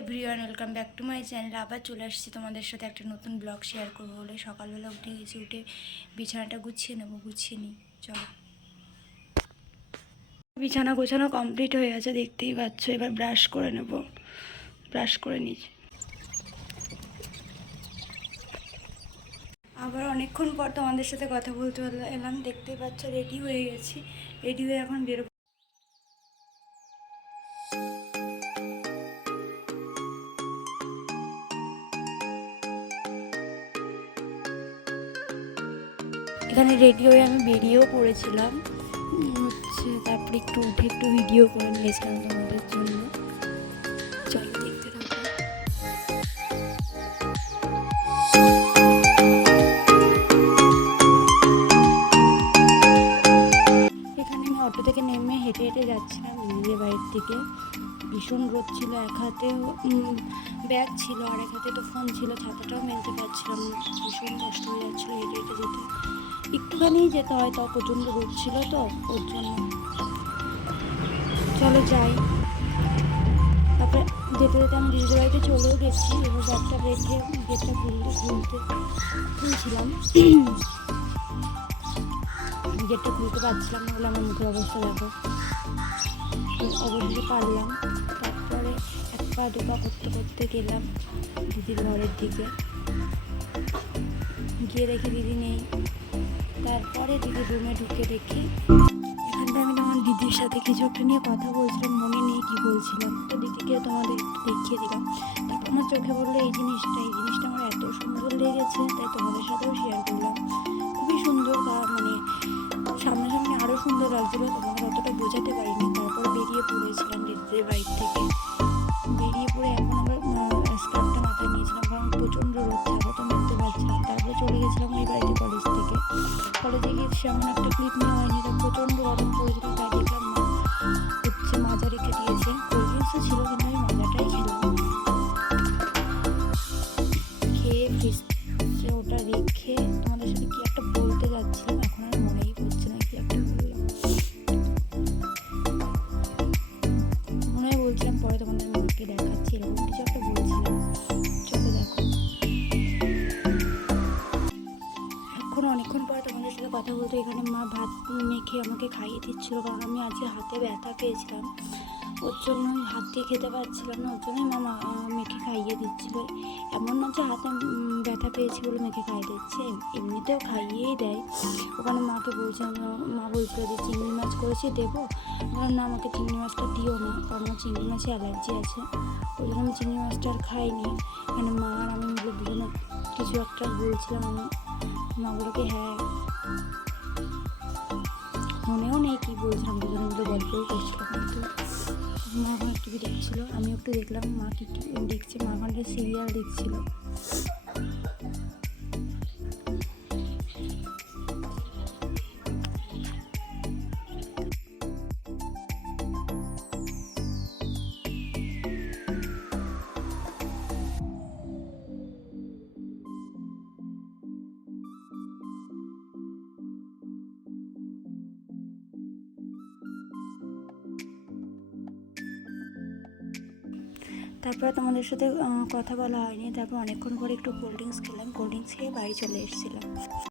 Everyone, welcome back to my channel. আবার চলে আসছি তোমাদের সাথে একটা নতুন ব্লগ শেয়ার করবো বলে। সকালবেলা উঠে গেছি, উঠে বিছানাটা গুছিয়ে নেবো, গুছিয়ে নিই। চলো, বিছানা গোছানো কমপ্লিট হয়ে গেছে, দেখতেই পাচ্ছ। এবার ব্রাশ করে নেব, ব্রাশ করে নিই। আবার অনেকক্ষণ পর তোমাদের সাথে কথা বলতে এলাম। দেখতেই পাচ্ছ রেডি হয়ে গেছি, রেডি হয়ে এখন বেরোবো। এখানে রেডি হয়ে আমি বেরিয়েও পড়েছিলাম তারপরে একটু উঠে একটু ভিডিও করে নিয়েছিলাম তোমাদের জন্য। চলো দেখতে থাকো। এখানে আমি অটো থেকে নেমে হেঁটে হেঁটে যাচ্ছিলাম নিজের বাড়ির দিকে। ভীষণ রোদ ছিল, এক হাতে ব্যাগ ছিল আর এক হাতে তো ফোন ছিল, ছাতাটাও মেলতে পারছিলাম না। ভীষণ কষ্ট হয়ে যাচ্ছিলো হেঁটে হেঁটে যেতে। একটুখানি যেতে হয়, তাও প্রচণ্ড রোদ ছিল তো, ওর জন্য। চলো যাই। তারপরে যেতে যেতে আমি দিদিদের বাড়িতে চলেও গেছি। এবার ব্যাগটা রেখে গেটটা খুলছিলাম, গেটটা খুলতে পারছিলাম না বলে আমার মুখের অবস্থা দেখো। অবশ্যই পারলাম। তারপরে এক পা দু পা করতে করতে গেলাম দিদির ঘরের দিকে, গিয়ে দেখি দিদি নেই। তারপরে দিদির রুমে ঢুকে দেখি এখানটা আমি তখন দিদির সাথে কিছু একটা নিয়ে কথা বলছিলাম, মনে নেই কি বলছিলাম, তো দিদিকে তোমাদের দেখিয়ে দিলাম। তারপর আমার চোখে বললো এই জিনিসটা আমার এত সুন্দর লেগেছে, তাই তোমাদের সাথেও শেয়ার করলাম। খুবই সুন্দর, মানে সামনাসামনি আরও সুন্দর লাগছিলো, তোমাদের অতটা বোঝাতে পারিনি। তারপর বেরিয়ে পড়েছিলাম দিদিদের বাড়ির থেকে। বেরিয়ে পড়ে এখন আবার স্কার্ফটা মাথায় নিয়েছিলাম, কারণ প্রচণ্ড রোদ, ছাতাটা মেলতে পারছিলাম। তারপরে চলে গেছিলাম ওই বাড়িতে কলেজ থেকে। কলেজে গিয়ে সেমন একটা ক্লিপ নেওয়া হয়নি, তো প্রচণ্ড গরম পড়েছিল। তাই দেখলাম মাজা রেখে দিয়েছে, কোল্ড ড্রিঙ্কসও ছিল, কিন্তু আমি মাজাটাই খেলাম। খেয়ে ফ্রিজে ওটা রেখে তোমাদের সাথে কি একটা বলতে যাচ্ছিলাম, এখন আর মনেই পড়ছে না কি একটা বললাম। মনে হয় বলছিলাম পরে তোমাদের মাকে দেখাচ্ছি, এরকম কিছু একটা বলছিলাম। চলো দেখো। এখন অনেকক্ষণ পরে তোমাদের সাথে কথা বলতে এখানে মা ভাত মেখে আমাকে খাইয়ে দিচ্ছিলো, কারণ আমি আজকে হাতে ব্যথা পেয়েছিলাম, ওর জন্য হাত দিয়ে খেতে পারছিলাম না, ওর জন্যই মা মেখে খাইয়ে দিচ্ছিলো। এমন না যে হাতে ব্যথা পেয়েছি বলে মেখে খাইয়ে দিচ্ছে, এমনিতেও খাইয়েই দেয়। ওখানে মাকে বলছিলাম, মা বলছিল যে চিংড়ি মাছ করেছি দেবো, কারণ না আমাকে চিংড়ি মাছটা দিও না, কারণ আমার চিংড়ি মাছে অ্যালার্জি আছে, ওই জন্য আমি চিংড়ি মাছটা আর খাইনি। এখানে মা আর আমি মিলে দুজনে কিছু একটা বলছিলাম আমি মাগুলোকে। হ্যাঁ, মনেও নেই কী বলছিলাম, দুজনে মিলে গল্পও করছিলাম। কিন্তু মা ওখানে টিভি দেখছিলো, আমিও একটু দেখলাম মা কি দেখছে। মা ওখানটা সিরিয়াল দেখছিলো। তারপরে তোমাদের সাথে কথা বলা হয়নি। তারপর অনেকক্ষণ পরে একটু কোল্ড ড্রিঙ্কস খেলাম, কোল্ড ড্রিঙ্কস খেয়ে বাড়ি চলে এসেছিলাম।